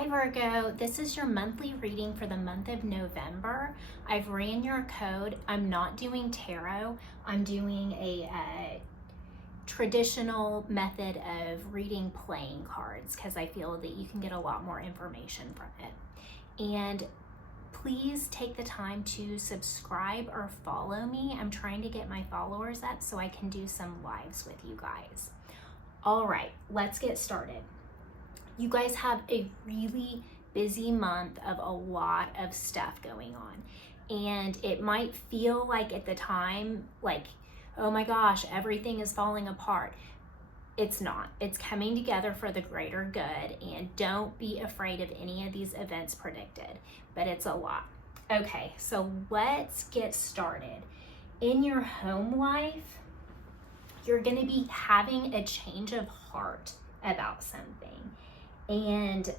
Hi Virgo, this is your monthly reading for the month of November. I've ran your code. I'm not doing tarot. I'm doing a traditional method of reading playing cards because I feel that you can get a lot more information from it. And please take the time to subscribe or follow me. I'm trying to get my followers up so I can do some lives with you guys. All right, let's get started. You guys have a really busy month of a lot of stuff going on. And it might feel like at the time, like, oh my gosh, everything is falling apart. It's not. It's coming together for the greater good. And don't be afraid of any of these events predicted, but it's a lot. Okay, so let's get started. In your home life, you're going to be having a change of heart about something. And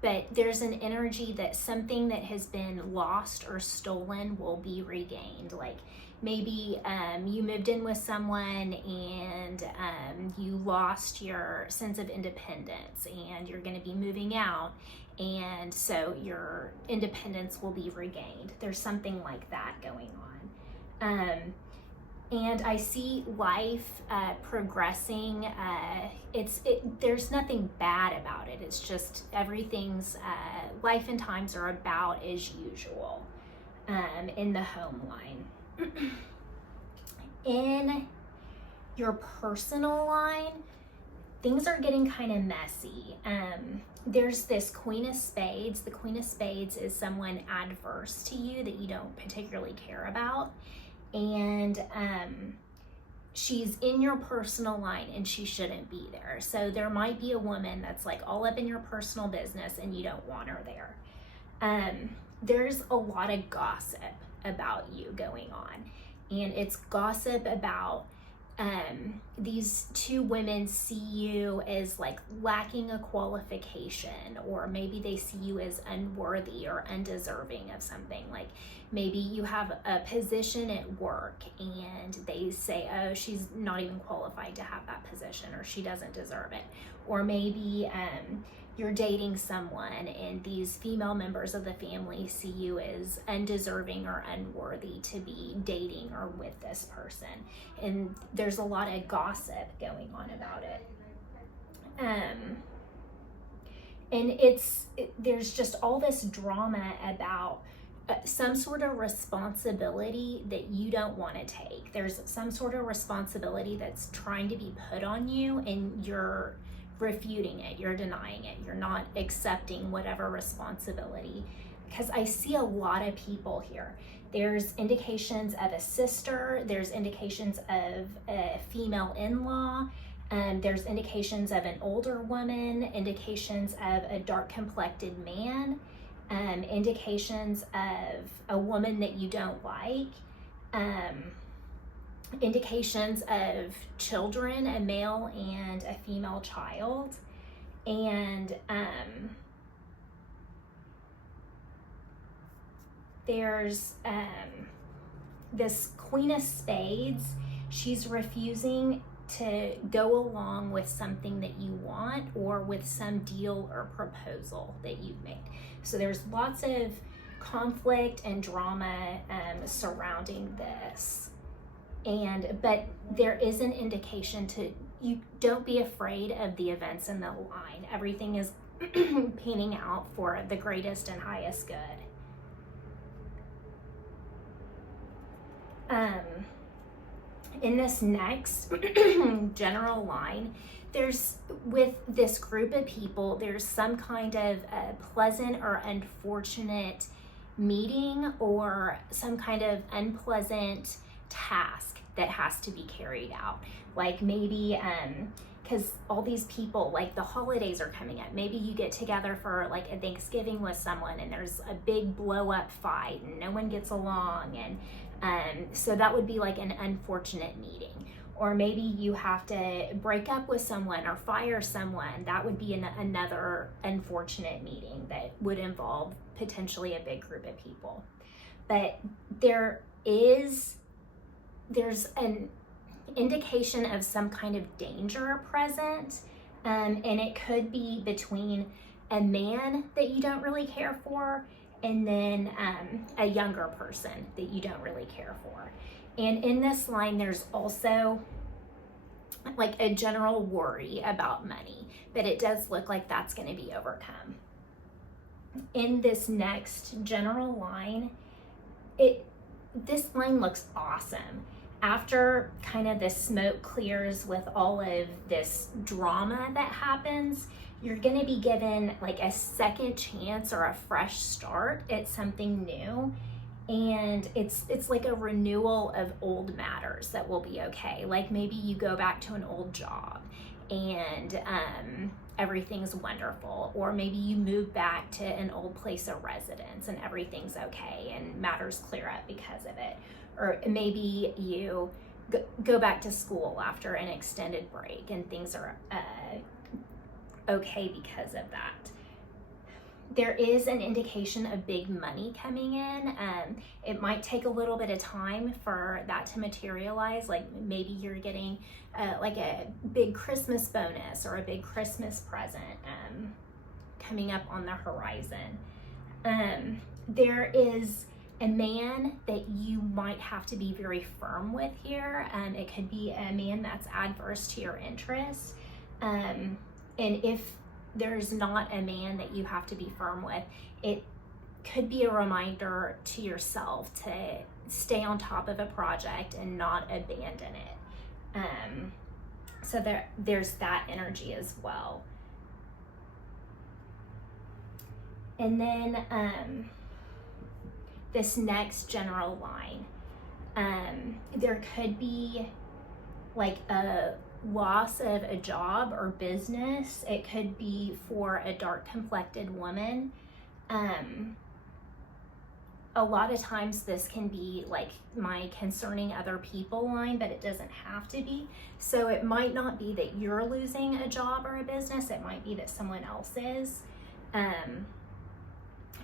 but there's an energy that something that has been lost or stolen will be regained. Like maybe you moved in with someone and you lost your sense of independence and you're going to be moving out, and so your independence will be regained. There's something like that going on. And I see life progressing. There's nothing bad about it. It's just everything's life and times are about as usual in the home line. In your personal line, things are getting kind of messy. There's this Queen of Spades. The Queen of Spades is someone adverse to you that you don't particularly care about. And she's in your personal line and she shouldn't be there. So there might be a woman that's like all up in your personal business and you don't want her there. There's a lot of gossip about you going on, and it's gossip about these two women see you as like lacking a qualification, or maybe they see you as unworthy or undeserving of something. Like maybe you have a position at work and they say, oh, she's not even qualified to have that position, or she doesn't deserve it. Or maybe you're dating someone and these female members of the family see you as undeserving or unworthy to be dating or with this person. And there's a lot of gossip going on about it. And there's just all this drama about some sort of responsibility that you don't want to take. There's some sort of responsibility that's trying to be put on you, and you're refuting it, you're denying it, you're not accepting whatever responsibility. Because I see a lot of people here. There's indications of a sister, there's indications of a female in-law, there's indications of an older woman, indications of a dark complected man, indications of a woman that you don't like, indications of children, a male and a female child. And there's this Queen of Spades. She's refusing to go along with something that you want, or with some deal or proposal that you've made. So there's lots of conflict and drama surrounding this. But there is an indication to you, don't be afraid of the events in the line. Everything is panning out for the greatest and highest good. In this next general line, with this group of people, there's some kind of pleasant or unfortunate meeting, or some kind of unpleasant task that has to be carried out. Like maybe because all these people, like the holidays are coming up, maybe you get together for like a Thanksgiving with someone and there's a big blow up fight and no one gets along, and so that would be like an unfortunate meeting. Or maybe you have to break up with someone or fire someone. That would be another unfortunate meeting that would involve potentially a big group of people. But there's an indication of some kind of danger present, and it could be between a man that you don't really care for, and then a younger person that you don't really care for. And in this line, there's also like a general worry about money, but it does look like that's going to be overcome. In this next general line, this line looks awesome. After kind of the smoke clears with all of this drama that happens, you're going to be given like a second chance or a fresh start at something new. And it's like a renewal of old matters that will be okay. Like maybe you go back to an old job and everything's wonderful, or maybe you move back to an old place of residence and everything's okay and matters clear up because of it. Or maybe you go back to school after an extended break and things are okay because of that. There is an indication of big money coming in. It might take a little bit of time for that to materialize. Like maybe you're getting like a big Christmas bonus or a big Christmas present coming up on the horizon. There is a man that you might have to be very firm with here. It could be a man that's adverse to your interests. And if there's not a man that you have to be firm with, it could be a reminder to yourself to stay on top of a project and not abandon it. So there's that energy as well. And then this next general line, there could be like a loss of a job or business. It could be for a dark complected woman. A lot of times this can be like my concerning other people line, but it doesn't have to be. So it might not be that you're losing a job or a business, it might be that someone else is.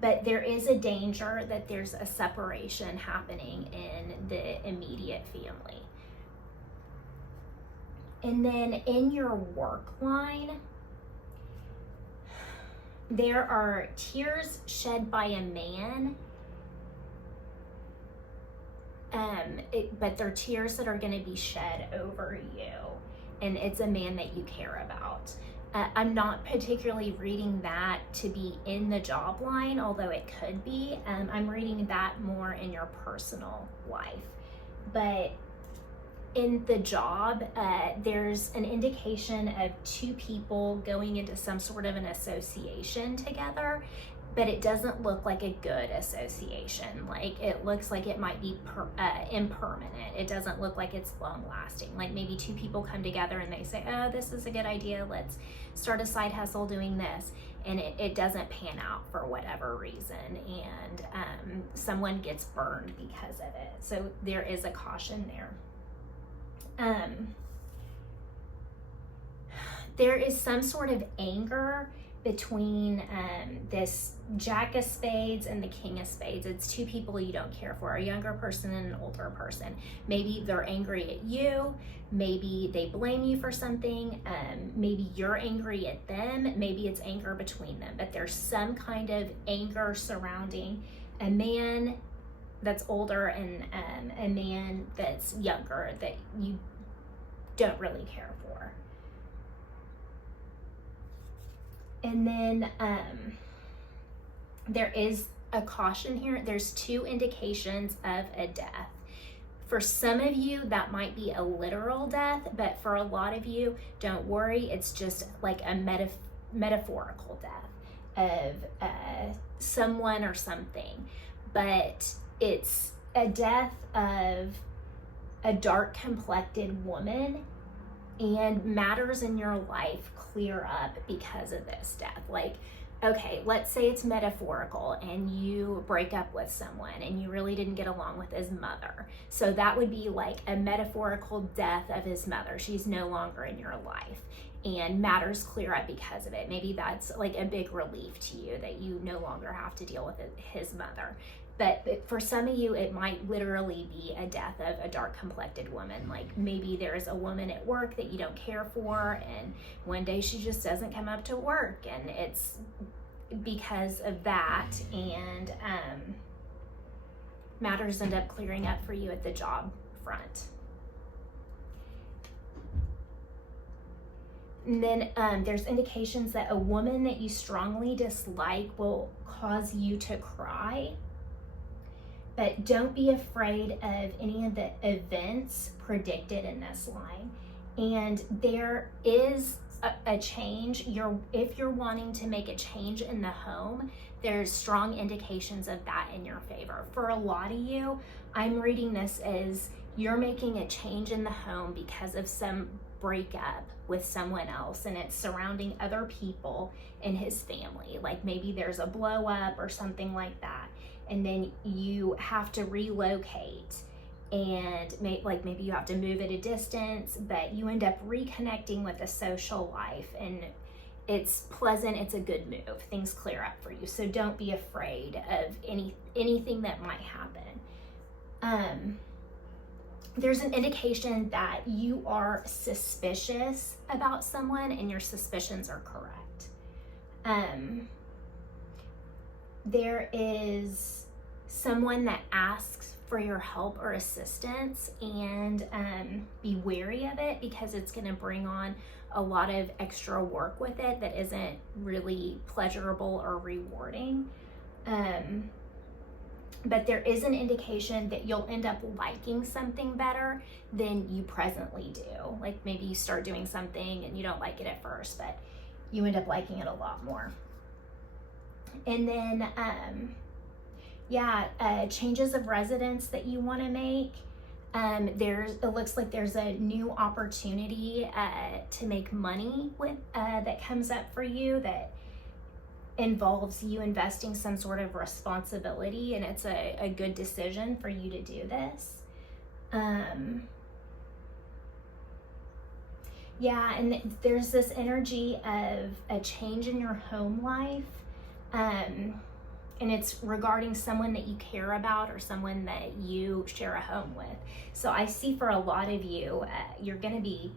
But there is a danger that there's a separation happening in the immediate family. And then in your work line, there are tears shed by a man, but they're tears that are going to be shed over you, and it's a man that you care about. I'm not particularly reading that to be in the job line, although it could be. I'm reading that more in your personal life. But in the job, there's an indication of two people going into some sort of an association together, but it doesn't look like a good association. Like it looks like it might be impermanent. It doesn't look like it's long lasting. Like maybe two people come together and they say, oh, this is a good idea, let's start a side hustle doing this. And it doesn't pan out for whatever reason. And someone gets burned because of it. So there is a caution there. There is some sort of anger between this Jack of Spades and the King of Spades. It's two people you don't care for, a younger person and an older person. Maybe they're angry at you, maybe they blame you for something, maybe you're angry at them, maybe it's anger between them, but there's some kind of anger surrounding a man that's older and a man that's younger that you don't really care for. And then there is a caution here. There's two indications of a death. For some of you, that might be a literal death, but for a lot of you, don't worry. It's just like a metaphorical death of someone or something. But it's a death of a dark complected woman, and matters in your life clear up because of this death. Like, okay, let's say it's metaphorical and you break up with someone and you really didn't get along with his mother. So that would be like a metaphorical death of his mother. She's no longer in your life. and matters clear up because of it. Maybe that's like a big relief to you that you no longer have to deal with his mother. But for some of you, it might literally be a death of a dark complected woman. Like maybe there's a woman at work that you don't care for, and one day she just doesn't come up to work, and it's because of that, and matters end up clearing up for you at the job front. And then there's indications that a woman that you strongly dislike will cause you to cry. But don't be afraid of any of the events predicted in this line. And there is a change. If you're wanting to make a change in the home, there's strong indications of that in your favor. For a lot of you, I'm reading this as you're making a change in the home because of some breakup with someone else, and it's surrounding other people in his family. Like maybe there's a blow up or something like that, and then you have to relocate, and maybe you have to move at a distance, but you end up reconnecting with a social life, and it's pleasant, it's a good move, things clear up for you. So don't be afraid of anything that might happen. There's an indication that you are suspicious about someone and your suspicions are correct. There is someone that asks for your help or assistance, and be wary of it because it's going to bring on a lot of extra work with it that isn't really pleasurable or rewarding. But there is an indication that you'll end up liking something better than you presently do. Like maybe you start doing something and you don't like it at first, but you end up liking it a lot more. And then, changes of residence that you want to make. It looks like there's a new opportunity to make money with that comes up for you that involves you investing some sort of responsibility, and it's a good decision for you to do this. And there's this energy of a change in your home life, and it's regarding someone that you care about or someone that you share a home with. So I see for a lot of you, you're going to be,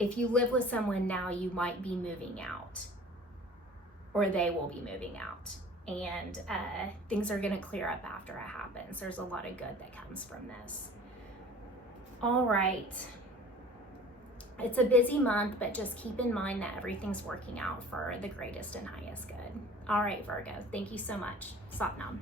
if you live with someone now, you might be moving out, or they will be moving out, and things are going to clear up after it happens. There's a lot of good that comes from this. All right. It's a busy month, but just keep in mind that everything's working out for the greatest and highest good. All right, Virgo, thank you so much. Satnam.